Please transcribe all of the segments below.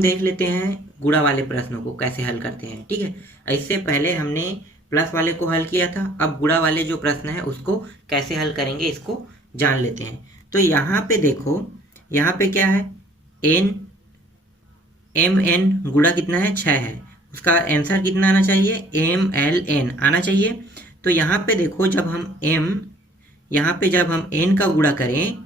हम देख लेते हैं गुणा वाले प्रश्नों को कैसे हल करते हैं। ठीक है, इससे पहले हमने प्लस वाले को हल किया था, अब गुणा वाले जो प्रश्न है उसको कैसे हल करेंगे इसको जान लेते हैं। तो यहाँ पे देखो, यहाँ पे क्या है, एन एम एन गुणा कितना है 6 है, उसका आंसर कितना आना चाहिए, एम एल एन आना चाहिए। तो यहाँ पे देखो जब हम जब हम एन का गुणा करें,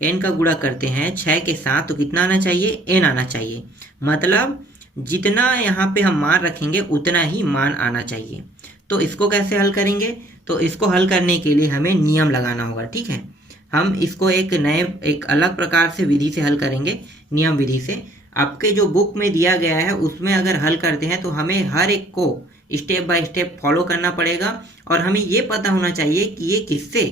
एन का गुणा करते हैं 6 के साथ तो कितना आना चाहिए, एन आना चाहिए। मतलब जितना यहाँ पे हम मान रखेंगे उतना ही मान आना चाहिए। तो इसको कैसे हल करेंगे, तो इसको हल करने के लिए हमें नियम लगाना होगा। ठीक है, हम इसको एक अलग प्रकार से विधि से हल करेंगे, नियम विधि से। आपके जो बुक में दिया गया है उसमें अगर हल करते हैं तो हमें हर एक को स्टेप बाय स्टेप फॉलो करना पड़ेगा और हमें ये पता होना चाहिए कि ये किससे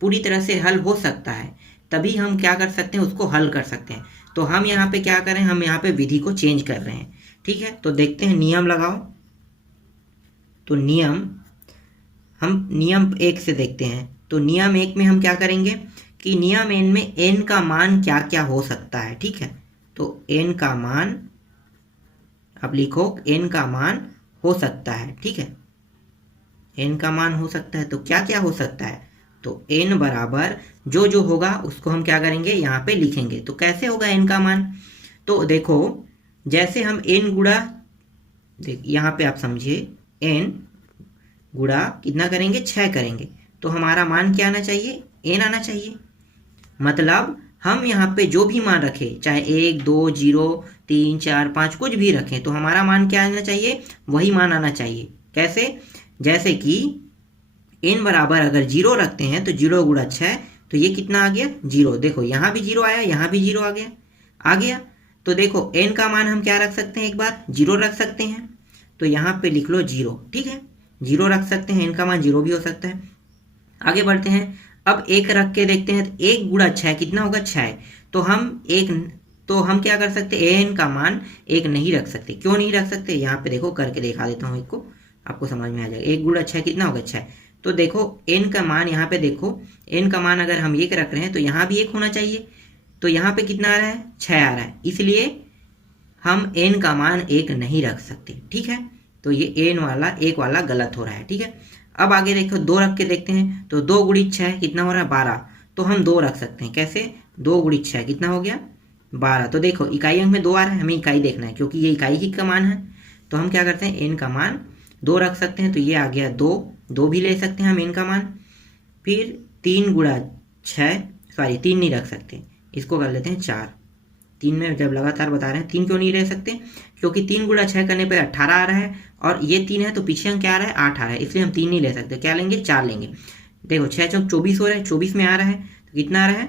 पूरी तरह से हल हो सकता है, तभी हम क्या कर सकते हैं, उसको हल कर सकते हैं। तो हम यहाँ पे क्या करें, हम यहाँ पे विधि को चेंज कर रहे हैं। ठीक है, तो देखते हैं, नियम लगाओ। तो हम नियम 1 से देखते हैं। तो नियम 1 में हम क्या करेंगे कि नियम n में n का मान क्या क्या हो सकता है। ठीक है, तो n का मान अब लिखो, n का मान हो सकता है। ठीक है, n का मान हो सकता है, तो क्या क्या हो सकता है, तो n बराबर जो होगा उसको हम क्या करेंगे, यहाँ पे लिखेंगे। तो कैसे होगा n का मान, तो देखो जैसे हम n गुणा, यहाँ पे आप समझिए, n गुणा कितना करेंगे, 6 करेंगे, तो हमारा मान क्या आना चाहिए, n आना चाहिए। मतलब हम यहाँ पे जो भी मान रखें, चाहे 1 2 0 3 4 5 कुछ भी रखें, तो हमारा मान क्या आना चाहिए, वही मान आना चाहिए। कैसे, जैसे कि n बराबर अगर 0 रखते हैं तो 0 गुणा 6, तो ये कितना आ गया, 0। देखो यहाँ भी 0 आया, यहाँ भी 0 आ गया। तो देखो n का मान हम क्या रख सकते हैं, एक बार 0 रख सकते हैं, तो यहाँ पे लिख लो 0। ठीक है, 0 रख सकते हैं, n का मान 0 भी हो सकता है। आगे बढ़ते हैं, अब 1 रख के देखते हैं, तो 1 गुणा 6 कितना होगा, 6। तो हम क्या कर सकते हैं, n का मान 1 नहीं रख सकते। क्यों नहीं रख सकते, यहाँ पे देखो करके दिखा देता हूँ, इसको आपको समझ में आ जाएगा। 1 गुणा 6 कितना होगा, 6। तो देखो n का मान, यहाँ पे देखो n का मान अगर हम 1 रख रहे हैं तो यहाँ भी 1 होना चाहिए। तो यहाँ पे कितना आ रहा है, 6 आ रहा है, इसलिए हम n का मान 1 नहीं रख सकते। ठीक है, तो ये एक वाला गलत हो रहा है। ठीक है, अब आगे देखो 2 रख के देखते हैं, तो 2 गुणित 6 कितना हो रहा है, 12। तो हम 2 रख सकते हैं। कैसे, 2 गुणित 6 कितना हो गया, 12। तो देखो इकाई अंक में 2 आ रहा है, हमें इकाई देखना है क्योंकि ये इकाई ही का मान है। तो हम क्या करते हैं, n का मान 2 रख सकते हैं, तो ये आ गया 2 भी ले सकते हैं हम n का मान। फिर 3 गुणा 6, सॉरी 3 नहीं रख सकते, इसको कर लेते हैं 4। 3 में जब लगातार बता रहे हैं, 3 क्यों नहीं रह सकते, क्योंकि 3 गुणा 6 करने पे 18 आ रहा है और ये 3 है तो पीछे अंक क्या आ रहा है, 8 आ रहा है, इसलिए हम 3 नहीं ले सकते। क्या लेंगे, 4 लेंगे। देखो 6 चौक 24 हो रहा है, 24 में आ रहा है, तो कितना आ रहा है,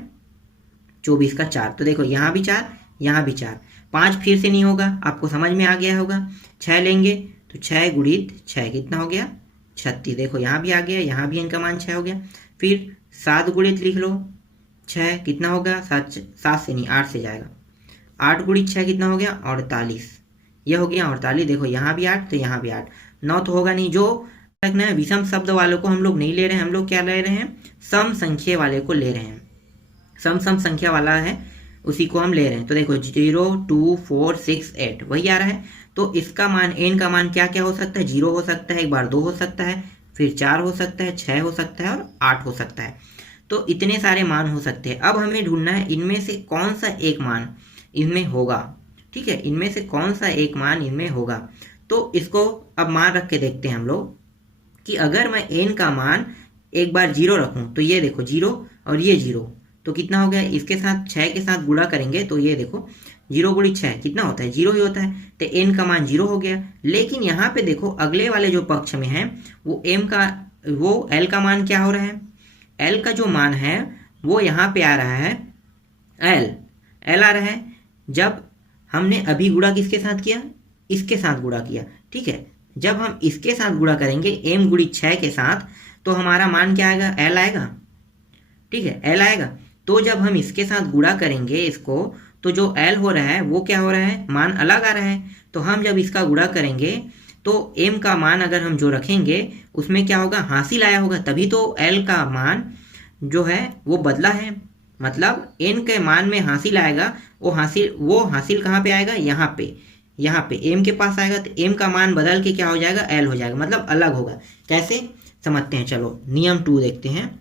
24 का 4। तो देखो यहाँ भी 4, यहाँ भी 4, 5 फिर से नहीं होगा, आपको समझ में आ गया होगा। 6 लेंगे, तो 6 गुणित 6 कितना हो गया, 36। देखो यहाँ भी आ गया, यहाँ भी इनका मान 6 हो गया। फिर 7 गुणित लिख लो 6 कितना होगा, 7 से नहीं 8 से जाएगा। 8 गुणित 6 कितना हो गया, 48। यह हो गया 48। देखो यहाँ भी 8 तो यहाँ भी 8, 9 तो होगा नहीं। जो रखना है, विषम शब्द वालों को हम लोग नहीं ले रहे हैं, हम लोग क्या ले रहे हैं, सम संख्या वाले को ले रहे हैं। सम संख्या वाला है उसी को हम ले रहे हैं। तो देखो 0 2 4 6 8 वही आ रहा है। तो इसका मान, n का मान क्या क्या हो सकता है, 0 हो सकता है, एक बार 2 हो सकता है, फिर 4 हो सकता है, 6 हो सकता है और 8 हो सकता है। तो इतने सारे मान हो सकते हैं। अब हमें ढूंढना है इनमें से कौन सा एक मान इनमें होगा। ठीक है, इनमें से कौन सा एक मान इनमें होगा। तो इसको अब मान रख के देखते हैं हम लोग कि अगर मैं n का मान एक बार 0 रखूं, तो ये देखो 0 और ये 0, तो कितना हो गया, इसके साथ 6 के साथ गुणा करेंगे तो ये देखो 0 गुणित 6 कितना होता है, 0 ही होता है। तो n का मान 0 हो गया। लेकिन यहाँ पे देखो अगले वाले जो पक्ष में है वो l का मान क्या हो रहा है, l का जो मान है वो यहाँ पे आ रहा है l आ रहा है। जब हमने अभी गुणा किसके साथ किया, इसके साथ गुणा किया। ठीक है, जब हम इसके साथ गुणा करेंगे m गुणित 6 के साथ, तो हमारा मान क्या आएगा, l आएगा। ठीक है, l आएगा। तो जब हम इसके साथ गुणा करेंगे इसको, तो जो l हो रहा है वो क्या हो रहा है, मान अलग आ रहा है। तो हम जब इसका गुणा करेंगे तो m का मान अगर हम जो रखेंगे उसमें क्या होगा, हासिल आया होगा, तभी तो l का मान जो है वो बदला है। मतलब n के मान में हासिल आएगा, वो हासिल कहाँ पे आएगा, यहाँ पे m के पास आएगा, तो m का मान बदल के क्या हो जाएगा, l हो जाएगा, मतलब अलग होगा। कैसे समझते हैं, चलो नियम 2 देखते हैं।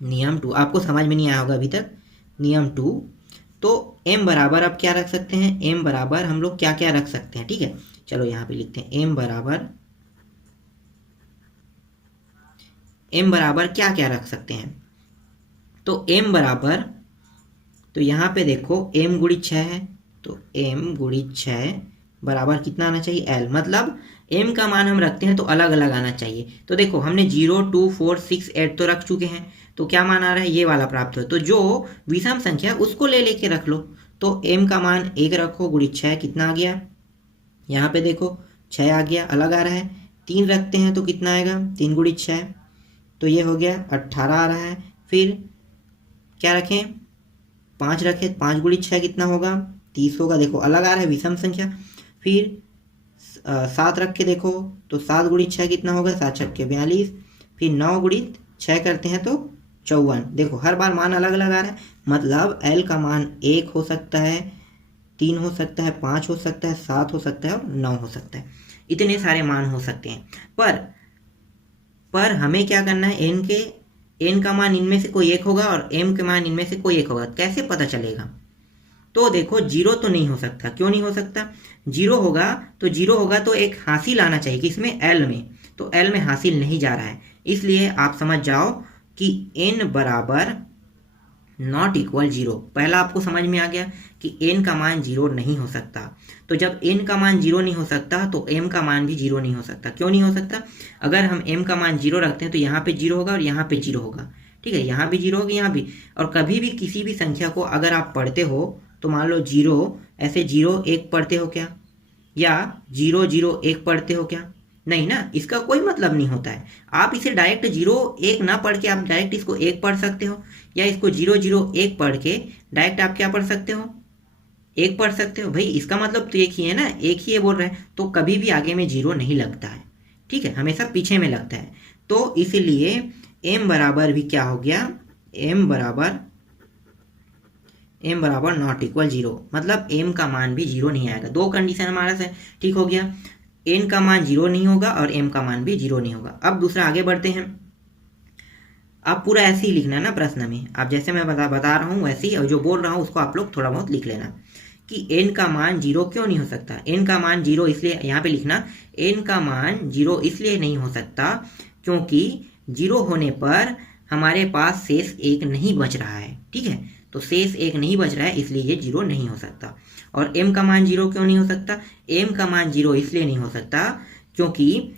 नियम 2 आपको समझ में नहीं आया होगा अभी तक। नियम 2, तो m बराबर अब क्या रख सकते हैं, m बराबर हम लोग क्या क्या रख सकते हैं, ठीक है। चलो यहाँ पे लिखते हैं m बराबर क्या क्या रख सकते हैं। तो m बराबर, तो यहाँ पे देखो m गुणित 6 है, तो m गुणित 6 बराबर कितना आना चाहिए, l, मतलब m का मान हम रखते हैं तो अलग अलग आना चाहिए। तो देखो हमने 0, 2, 4, 6, 8 तो रख चुके हैं, तो क्या मान आ रहा है, ये वाला प्राप्त हो। तो जो विषम संख्या उसको ले लेके रख लो। तो m का मान 1 रखो, गुणित 6 कितना आ गया, यहाँ पे देखो 6 आ गया, अलग आ रहा है। 3 रखते हैं तो कितना आएगा, 3 गुणित 6, तो ये हो गया 18 आ रहा है। फिर क्या रखें, 5 रखें, 5 गुणित 6 कितना होगा, 30 होगा, देखो अलग आ रहा है विषम संख्या। फिर 7 रख के देखो, तो 7 गुणित 6 कितना होगा, 7 छक्के 42। फिर 9 गुणित 6 करते हैं तो 54। देखो हर बार मान अलग अलग आ रहा है, मतलब l का मान 1 हो सकता है, 3 हो सकता है, 5 हो सकता है, 7 हो सकता है और 9 हो सकता है। इतने सारे मान हो सकते हैं, पर हमें क्या करना है, n का मान इनमें से कोई एक होगा और m के मान इनमें से कोई एक होगा। कैसे पता चलेगा, तो देखो 0 तो नहीं हो सकता, क्यों नहीं हो सकता, 0 होगा तो एक हासिल आना चाहिए, किसमें, l में, तो l में हासिल नहीं जा रहा है। इसलिए आप समझ जाओ कि n बराबर नॉट इक्वल 0। पहला आपको समझ में आ गया कि n का मान 0 नहीं हो सकता। तो जब n का मान 0 नहीं हो सकता तो m का मान भी 0 नहीं हो सकता। क्यों नहीं हो सकता, अगर हम m का मान 0 रखते हैं तो यहाँ पे 0 होगा और यहाँ पे 0 होगा, ठीक है, यहाँ भी 0 होगा, यहाँ भी। और कभी भी किसी भी संख्या को अगर आप पढ़ते हो तो मान लो 0, ऐसे 0 1 पढ़ते हो क्या, या 0 0 1 पढ़ते हो क्या, नहीं ना, इसका कोई मतलब नहीं होता है। आप इसे डायरेक्ट 0 1 ना पढ़ के आप डायरेक्ट इसको 1 पढ़ सकते हो, या इसको 0 0 1 पढ़ के डायरेक्ट आप क्या पढ़ सकते हो, 1 पढ़ सकते हो। भाई इसका मतलब तो एक ही है ना, एक ही है बोल रहे हैं, तो कभी भी आगे में 0 नहीं लगता है, ठीक है, हमेशा पीछे में लगता है। तो इसीलिए m बराबर भी क्या हो गया, m बराबर नॉट इक्वल 0, मतलब m का मान भी 0 नहीं आएगा। दो कंडीशन हमारा से ठीक हो गया, n का मान 0 नहीं होगा और m का मान भी 0 नहीं होगा। अब दूसरा आगे बढ़ते हैं। आप पूरा ऐसे ही लिखना ना प्रश्न में, आप जैसे मैं बता रहा हूँ वैसे ही, और जो बोल रहा हूँ उसको आप लोग थोड़ा बहुत लिख लेना कि n का मान 0 क्यों नहीं हो सकता। n का मान 0 इसलिए, यहाँ पे लिखना, n का मान 0 इसलिए नहीं हो सकता क्योंकि 0 होने पर हमारे पास शेष 1 नहीं बच रहा है, ठीक है, तो शेष 1 नहीं बच रहा है, इसलिए ये 0 नहीं हो सकता। और m का मान 0 क्यों नहीं हो सकता, m का मान 0 इसलिए नहीं हो सकता क्योंकि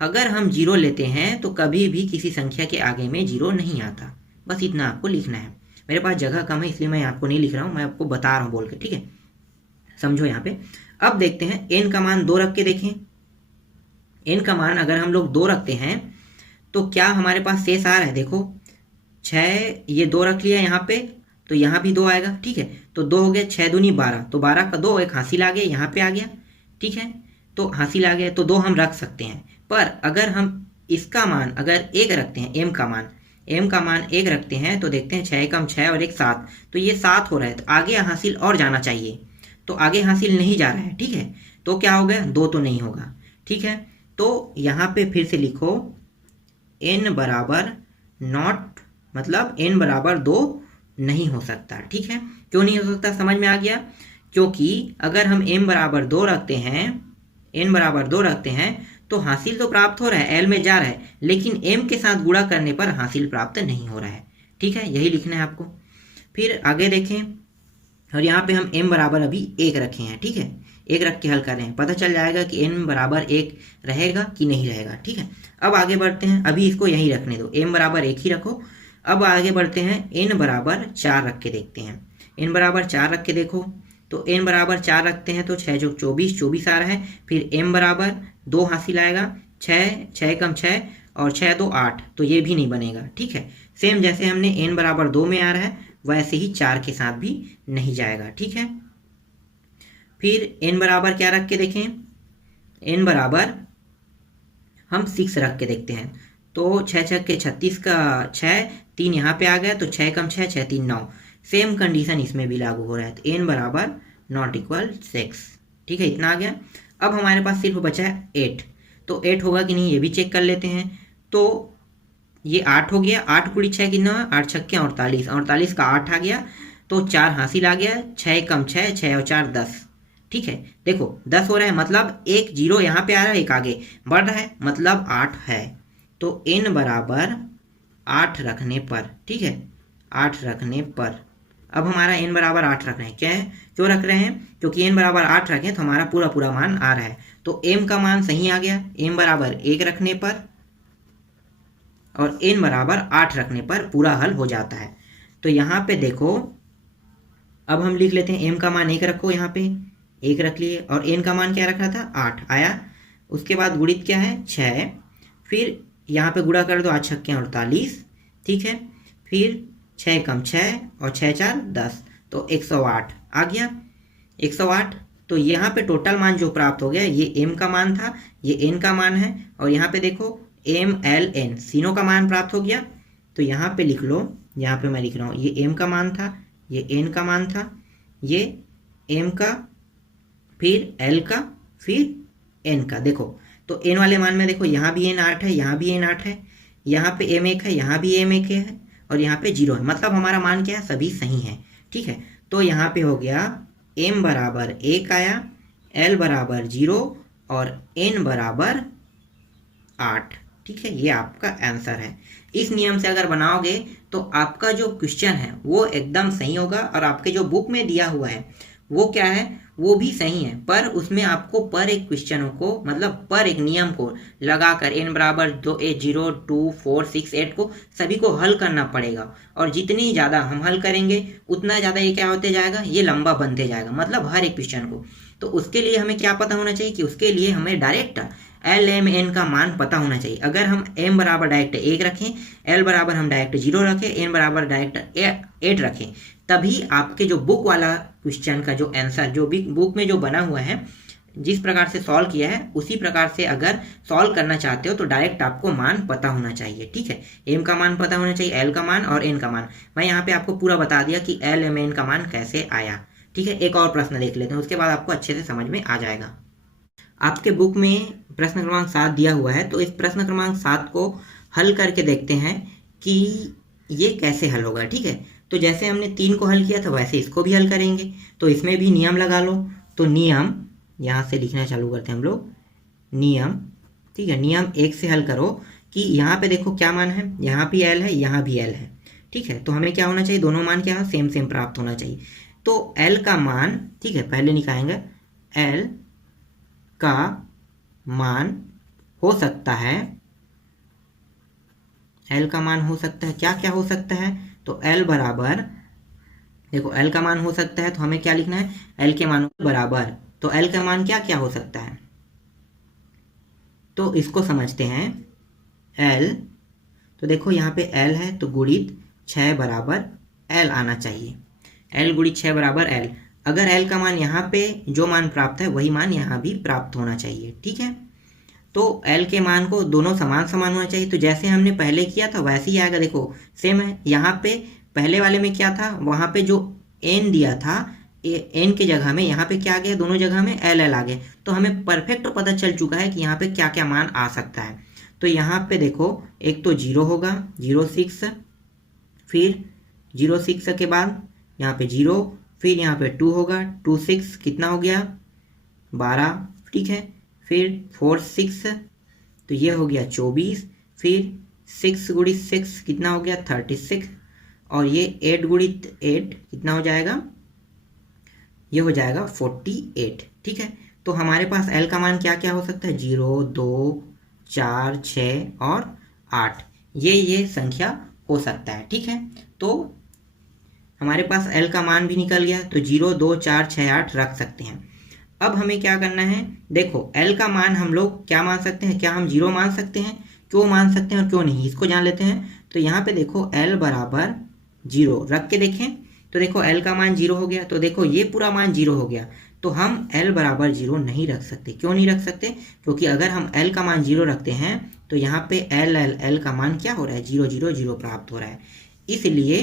अगर हम 0 लेते हैं तो कभी भी किसी संख्या के आगे में 0 नहीं आता। बस इतना आपको लिखना है। मेरे पास जगह कम है इसलिए मैं आपको नहीं लिख रहा हूँ, मैं आपको बता रहा हूँ बोल के, ठीक है, समझो यहाँ पे। अब देखते हैं n का मान 2 रख के देखें। n का मान अगर हम लोग 2 रखते हैं तो क्या हमारे पास शेष आ रहा है, देखो 6, ये 2 रख लिया यहाँ पे, तो यहाँ भी 2 आएगा, ठीक है, तो 2 हो गया, 6 दूनी 12, तो 12 का 2 एक हासिल आ गया, यहाँ पे आ गया, ठीक है, तो हासिल आ गया, तो 2 हम रख सकते हैं। पर अगर हम इसका मान अगर 1 रखते हैं, m का मान 1 रखते हैं, तो देखते हैं 6 कम 6 और 1 7, तो ये 7 हो रहा है, तो आगे हासिल और जाना चाहिए, तो आगे हासिल नहीं जा रहा है, ठीक है, तो क्या हो गया, 2 तो नहीं होगा, ठीक है। तो यहाँ पे फिर से लिखो n बराबर नॉट, मतलब n बराबर 2 नहीं हो सकता, ठीक है। क्यों नहीं हो सकता, समझ में आ गया, क्योंकि अगर हम m बराबर 2 रखते हैं, n बराबर 2 रखते हैं तो हासिल तो प्राप्त हो रहा है, l में जा रहा है, लेकिन m के साथ गुणा करने पर हासिल प्राप्त नहीं हो रहा है, ठीक है, यही लिखना है आपको। फिर आगे देखें, और यहाँ पे हम m बराबर अभी 1 रखे हैं, ठीक है, 1 रख के हल कर रहे हैं, पता चल जाएगा कि n बराबर 1 रहेगा कि नहीं रहेगा, ठीक है। अब आगे बढ़ते हैं, अभी इसको यहीं रखने दो, m बराबर 1 ही रखो। अब आगे बढ़ते हैं, n बराबर 4 रख के देखते हैं। n बराबर 4 रख के देखो, तो n बराबर 4 रखते हैं तो 6 जो 24, 24 आ रहा है। फिर m बराबर 2 हासिल आएगा, 6 6 कम 6 और 6 2 8, तो ये भी नहीं बनेगा, ठीक है। सेम जैसे हमने n बराबर 2 में आ रहा है वैसे ही 4 के साथ भी नहीं जाएगा, ठीक है। फिर n बराबर क्या रख के देखें, n बराबर हम 6 रख के देखते हैं, तो 6 छक्के के 36 का 6, 3 यहाँ पे आ गया तो 6 कम 6, 6 3 9। सेम कंडीशन इसमें भी लागू हो रहा है, तो n बराबर नॉट इक्वल 6। ठीक है, इतना आ गया। अब हमारे पास सिर्फ बचा है 8, तो 8 होगा कि नहीं ये भी चेक कर लेते हैं। तो ये 8 हो गया, 8 गुड़ी 6 कितना है, 8 छक्के 48, 48 का 8 आ गया, तो 4 हासिल आ गया, 6 कम 6, 6 और 4 10। ठीक है, देखो 10 हो रहा है, मतलब एक जीरो यहाँ पे आ रहा है, एक आगे बढ़ रहा है, मतलब 8 है। तो n बराबर 8 रखने पर, ठीक है, 8 रखने पर, अब हमारा n बराबर 8 रख रहे हैं, क्या है, क्यों रख रहे हैं, क्योंकि n बराबर 8 रखें तो हमारा पूरा पूरा मान आ रहा है। तो m का मान सही आ गया, m बराबर 1 रखने पर, और n बराबर 8 रखने पर पूरा हल हो जाता है। तो यहाँ पे देखो, अब हम लिख लेते हैं m का मान 1 रखो, यहाँ पे 1 रख लिए, और n का मान क्या रखा था, 8 आया। उसके बाद गुणित क्या है, 6, फिर यहाँ पे गुणा कर दो, 8 छक्के 48, ठीक है, फिर 6 कम 6 और 6 4 10, तो 108 आ गया, 108। तो यहाँ पे टोटल मान जो प्राप्त हो गया, ये m का मान था, ये n का मान है, और यहाँ पे देखो m l n तीनों का मान प्राप्त हो गया। तो यहाँ पे लिख लो, यहाँ पे मैं लिख रहा हूँ, ये m का मान था, ये n का मान था, ये m का, फिर l का, फिर n का। देखो तो n वाले मान में देखो, यहाँ भी n 8 है, यहाँ भी n 8 है, यहाँ पे m 1 है, यहाँ भी m 1 है, और यहाँ पे 0 है, मतलब हमारा मान क्या है, सभी सही है। ठीक है, तो यहाँ पे हो गया m बराबर 1 आया, l बराबर 0 और n बराबर 8। ठीक है, ये आपका आंसर है। इस नियम से अगर बनाओगे तो आपका जो क्वेश्चन है वो एकदम सही होगा, और आपके जो बुक में दिया हुआ है वो क्या है, वो भी सही है, पर उसमें आपको पर एक क्वेश्चनों को, मतलब पर एक नियम को लगाकर n बराबर 2 0 2 4 6 8 को सभी को हल करना पड़ेगा। और जितनी ज़्यादा हम हल करेंगे उतना ज़्यादा ये क्या होते जाएगा, ये लंबा बनते जाएगा, मतलब हर एक क्वेश्चन को। तो उसके लिए हमें क्या पता होना चाहिए, कि उसके लिए हमें डायरेक्ट एल एम एन का मान पता होना चाहिए। अगर हम m बराबर डायरेक्ट 1 रखें, l बराबर हम डायरेक्ट 0 रखें, n बराबर डायरेक्ट 8 रखें, तभी आपके जो बुक वाला क्वेश्चन का जो आंसर, जो भी बुक में जो बना हुआ है, जिस प्रकार से सॉल्व किया है उसी प्रकार से अगर सॉल्व करना चाहते हो तो डायरेक्ट आपको मान पता होना चाहिए। ठीक है, m का मान पता होना चाहिए, l का मान और n का मान। मैं यहाँ पे आपको पूरा बता दिया कि l m n का मान कैसे आया। ठीक है, एक और प्रश्न देख लेते हैं, उसके बाद आपको अच्छे से समझ में आ जाएगा। आपके बुक में प्रश्न क्रमांक 7 दिया हुआ है, तो इस प्रश्न क्रमांक 7 को हल करके देखते हैं कि ये कैसे हल होगा। ठीक है, तो जैसे हमने 3 को हल किया था वैसे इसको भी हल करेंगे। तो इसमें भी नियम लगा लो। तो नियम यहाँ से लिखना चालू करते हैं हम लोग, नियम। ठीक है, नियम 1 से हल करो कि यहाँ पे देखो क्या मान है, यहाँ भी l है, यहाँ भी l है। ठीक है, तो हमें क्या होना चाहिए, दोनों मान क्या है, सेम सेम प्राप्त होना चाहिए। तो l का मान, ठीक है, पहले निकालेंगे, l का मान हो सकता है, l का मान हो सकता है, क्या क्या हो सकता है, तो l बराबर, देखो l का मान हो सकता है तो हमें क्या लिखना है, l के मान बराबर, तो l का मान क्या क्या हो सकता है, तो इसको समझते हैं। l, तो देखो यहाँ पे l है तो गुणित 6 बराबर l आना चाहिए, l गुणित 6 बराबर l। अगर l का मान यहाँ पे जो मान प्राप्त है वही मान यहाँ भी प्राप्त होना चाहिए। ठीक है, तो l के मान को दोनों समान समान होना चाहिए। तो जैसे हमने पहले किया था वैसे ही आएगा, देखो सेम है। यहाँ पे पहले वाले में क्या था, वहाँ पे जो n दिया था, n के जगह में यहाँ पे क्या आ गया, दोनों जगह में l l आ गया। तो हमें परफेक्ट पता चल चुका है कि यहाँ पे क्या क्या मान आ सकता है। तो यहाँ पे देखो, एक तो 0 होगा, 0 6, फिर 0 6 के बाद यहाँ पे 0, फिर यहाँ पे 2 होगा, 2 6 कितना हो गया, 12। ठीक है, फिर 4 6, तो ये हो गया 24, फिर 6 गुणित 6 कितना हो गया, 36, और ये 8 गुणित 8 कितना हो जाएगा, ये हो जाएगा 48। ठीक है, तो हमारे पास l का मान क्या क्या हो सकता है, 0 2 4 6 और 8, ये संख्या हो सकता है। ठीक है, तो हमारे पास l का मान भी निकल गया, तो 0 2 4 6 8 रख सकते हैं। अब हमें क्या करना है, देखो l का मान हम लोग क्या मान सकते हैं, क्या हम 0 मान सकते हैं, क्यों मान सकते हैं और क्यों नहीं, इसको जान लेते हैं। तो यहाँ पे देखो l बराबर 0 रख के देखें, तो देखो l का मान 0 हो गया, तो देखो ये पूरा मान 0 हो गया, तो हम l बराबर 0 नहीं रख सकते। क्यों नहीं रख सकते? क्योंकि अगर हम l का मान 0 रखते हैं तो यहाँ पे l का मान क्या हो रहा है? 0 0 0 प्राप्त हो रहा है, इसलिए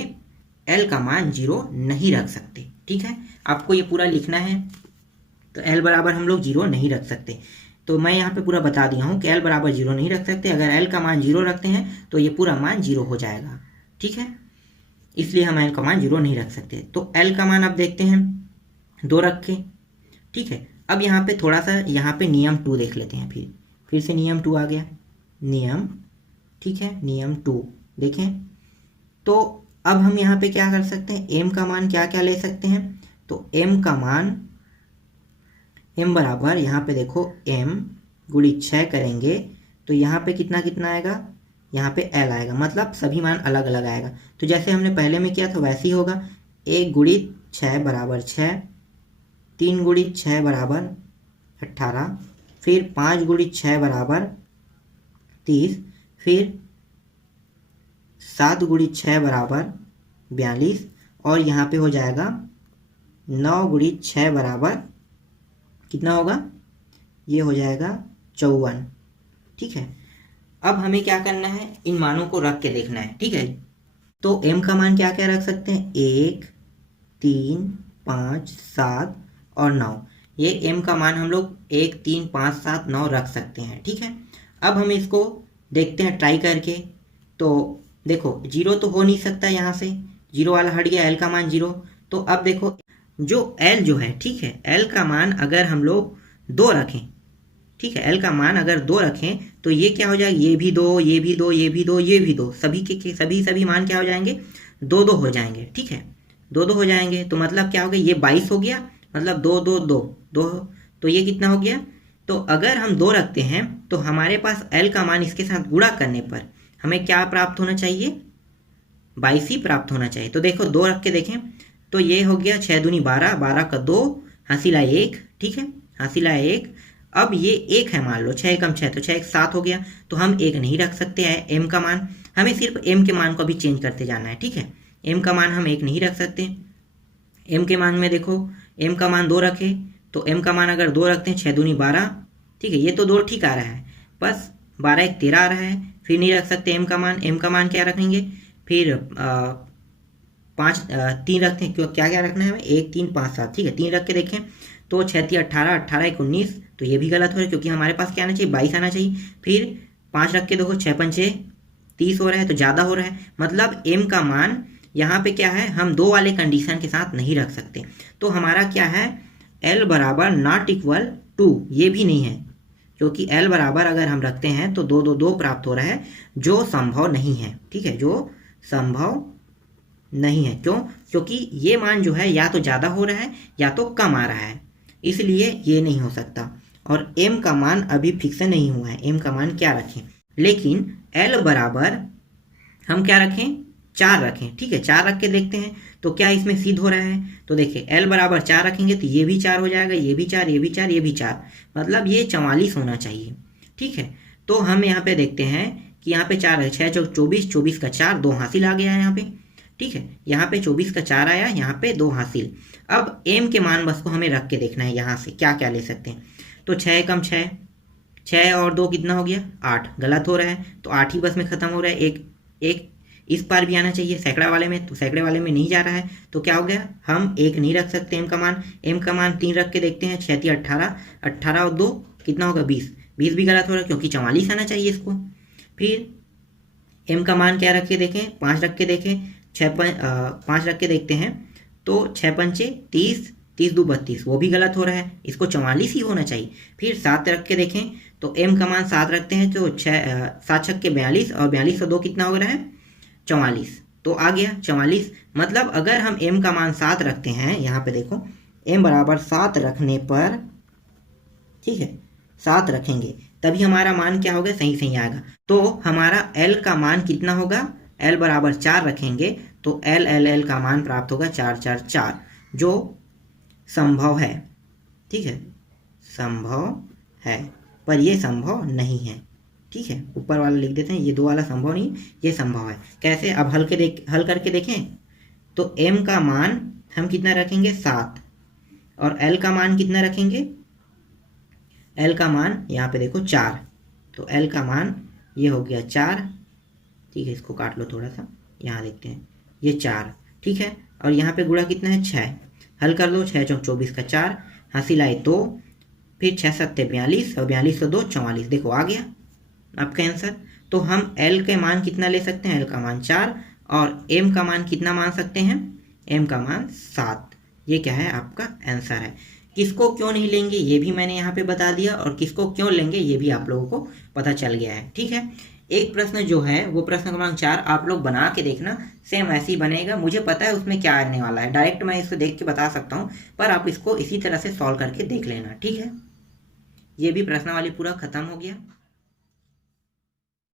l का मान 0 नहीं रख सकते। ठीक है, आपको ये पूरा लिखना है। तो l बराबर हम लोग 0 नहीं रख सकते। तो मैं यहाँ पे पूरा बता दिया हूँ कि l बराबर 0 नहीं रख सकते। अगर l का मान 0 रखते हैं तो ये पूरा मान 0 हो जाएगा। ठीक है, इसलिए हम l का मान 0 नहीं रख सकते। तो l का मान अब देखते हैं 2 रख के। ठीक है, अब यहाँ पे थोड़ा सा यहाँ पे नियम 2 देख लेते हैं। फिर से नियम 2 आ गया, नियम, ठीक है, नियम 2 देखें। तो अब हम यहाँ पे क्या कर सकते हैं? m का मान क्या क्या ले सकते हैं? तो m का मान, m बराबर यहाँ पे देखो m गुणित 6 करेंगे तो यहाँ पे कितना कितना आएगा? यहाँ पे l आएगा, मतलब सभी मान अलग अलग आएगा। तो जैसे हमने पहले में किया था वैसे ही होगा। 1 गुणित 6 बराबर 6, 3 गुणित 6 बराबर 18, फिर 5 गुणित 6 बराबर 30, फिर 7 गुणित 6 बराबर 42, और यहाँ पे हो जाएगा 9 गुणित 6 बराबर कितना होगा? ये हो जाएगा 54। ठीक है, अब हमें क्या करना है? इन मानों को रख के देखना है। ठीक है, तो m का मान क्या क्या रख सकते हैं? 1, 3, 5, 7 और 9। ये m का मान हम लोग 1, 3, 5, 7, 9 रख सकते हैं। ठीक है, अब हम इसको देखते हैं ट्राई करके। तो देखो 0 तो हो नहीं सकता, यहाँ से 0 वाला हट गया, l का मान 0। तो अब देखो जो l जो है, ठीक है, l का मान अगर हम लोग 2 रखें, ठीक है, l का मान अगर 2 रखें तो ये क्या हो जाएगा? ये भी 2, ये भी 2, ये भी 2, ये भी 2, सभी के सभी मान क्या हो जाएंगे? 2 2 हो जाएंगे। ठीक है, 2 2 हो जाएंगे। तो मतलब क्या हो गया? ये 22 हो गया, मतलब 2 2 2 2, तो ये कितना हो गया? तो अगर हम 2 रखते हैं तो हमारे पास l का मान इसके साथ गुणा करने पर हमें क्या प्राप्त होना चाहिए? 22 ही प्राप्त होना चाहिए। तो देखो 2 रख के देखें तो ये हो गया 6 दूनी 12, 12 का 2, हासिला 1। ठीक है, हासिला 1। अब ये 1 है, मान लो 6 कम 6 तो 6 1 7 हो गया। तो हम 1 नहीं रख सकते हैं m का मान, हमें सिर्फ m के मान को अभी चेंज करते जाना है। ठीक है, m का मान हम 1 नहीं रख सकते। m के मान में देखो m का मान 2 रखे तो m का मान अगर 2 रखते हैं 6 दूनी 12, ठीक है, ये तो 2 ठीक आ रहा है, बस 12 1 13 आ रहा है। फिर नहीं रख सकते m का मान, m का मान क्या रखेंगे? फिर 3 रखते हैं, क्यों क्या क्या रखना है हमें? 1 3 5 7। ठीक है, 3 रख के देखें तो 6 3 18, 18 1 19, तो ये भी गलत हो रहा है क्योंकि हमारे पास क्या आना चाहिए? 22 आना चाहिए। फिर 5 रख के देखो 6 5 6 30 हो रहा है, तो ज़्यादा हो रहा है। मतलब m का मान यहाँ पे क्या है? हम 2 वाले कंडीशन के साथ नहीं रख सकते। तो हमारा क्या है? l बराबर नॉट इक्वल टू, ये भी नहीं है, क्योंकि l बराबर अगर हम रखते हैं तो 2 2 2 प्राप्त हो रहा है, जो संभव नहीं है। ठीक है, जो संभव नहीं है। क्यों? क्योंकि ये मान जो है या तो ज़्यादा हो रहा है या तो कम आ रहा है, इसलिए ये नहीं हो सकता। और m का मान अभी फिक्स नहीं हुआ है, m का मान क्या रखें? लेकिन l बराबर हम क्या रखें? 4 रखें। ठीक है, 4 रख के देखते हैं तो क्या इसमें सिद्ध हो रहा है? तो देखिए l बराबर 4 रखेंगे तो ये भी 4 हो जाएगा, ये भी 4, ये भी 4, ये भी 4, मतलब ये 44 होना चाहिए। ठीक है, तो हम यहाँ पे देखते हैं कि यहाँ पे 4 है, 6 चौक 24, 24 का 4, 2 हासिल आ गया है यहाँ पे। ठीक है, यहाँ पे 24 का 4 आया, यहाँ पे 2 हासिल। अब m के मान बस को हमें रख के देखना है, यहाँ से क्या क्या ले सकते हैं। तो 6 कम 6, 6 और 2 कितना हो गया? 8, गलत हो रहा है, तो 8 ही बस में ख़त्म हो रहा है। एक इस पार भी आना चाहिए सैकड़ा वाले में, तो सैकड़े वाले में नहीं जा रहा है, तो क्या हो गया? हम 1 नहीं रख सकते m का मान। m का मान 3 रख के देखते हैं, 6 3 18, 18 और 2 कितना होगा? 20, 20 भी गलत हो रहा है क्योंकि 44 आना चाहिए इसको। फिर m का मान क्या रख के देखें? 5 रख के देखें, 5 रख के देखते हैं तो 6 पंचे 30, 30 दो 32, वो भी गलत हो रहा है, इसको 44 ही होना चाहिए। फिर 7 रख के देखें तो m का मान 7 रखते हैं तो 7 छक्के 42, और 42 और 2 कितना हो रहा है? 44, तो आ गया 44। मतलब अगर हम m का मान 7 रखते हैं, यहाँ पे देखो m बराबर 7 रखने पर, ठीक है, 7 रखेंगे तभी हमारा मान क्या होगा? सही सही आएगा। तो हमारा l का मान कितना होगा? l बराबर 4 रखेंगे तो l का मान प्राप्त होगा 4 4 4, जो संभव है। ठीक है, संभव है, पर ये संभव नहीं है। ठीक है, ऊपर वाला लिख देते हैं, ये 2 वाला संभव नहीं, ये संभव है। कैसे? अब हल करके देखें तो m का मान हम कितना रखेंगे? 7, और एल का मान कितना रखेंगे, एल का मान यहाँ पे देखो 4, तो एल का मान ये हो गया 4, ठीक है, इसको काट लो थोड़ा सा, यहाँ देखते हैं ये 4, ठीक है। और यहाँ पे गुणा कितना है 6, हल कर दो, 6 चौक 24 का 4, हासिल आए 2, फिर 6 सत्ते 42 और 42 और 2 44, देखो आ गया आपका आंसर। तो हम एल के मान कितना ले सकते हैं, एल का मान 4, और एम का मान कितना मान सकते हैं, एम का मान 7। ये क्या है, आपका आंसर है। किसको क्यों नहीं लेंगे ये भी मैंने यहाँ पे बता दिया, और किसको क्यों लेंगे ये भी आप लोगों को पता चल गया है, ठीक है। एक प्रश्न जो है वो प्रश्न क्रमांक 4 आप लोग बना के देखना, सेम ऐसे ही बनेगा। मुझे पता है उसमें क्या आने वाला है, डायरेक्ट मैं इसको देख के बता सकता हूँ, पर आप इसको इसी तरह से सॉल्व करके देख लेना, ठीक है। ये भी प्रश्नावली पूरा खत्म हो गया।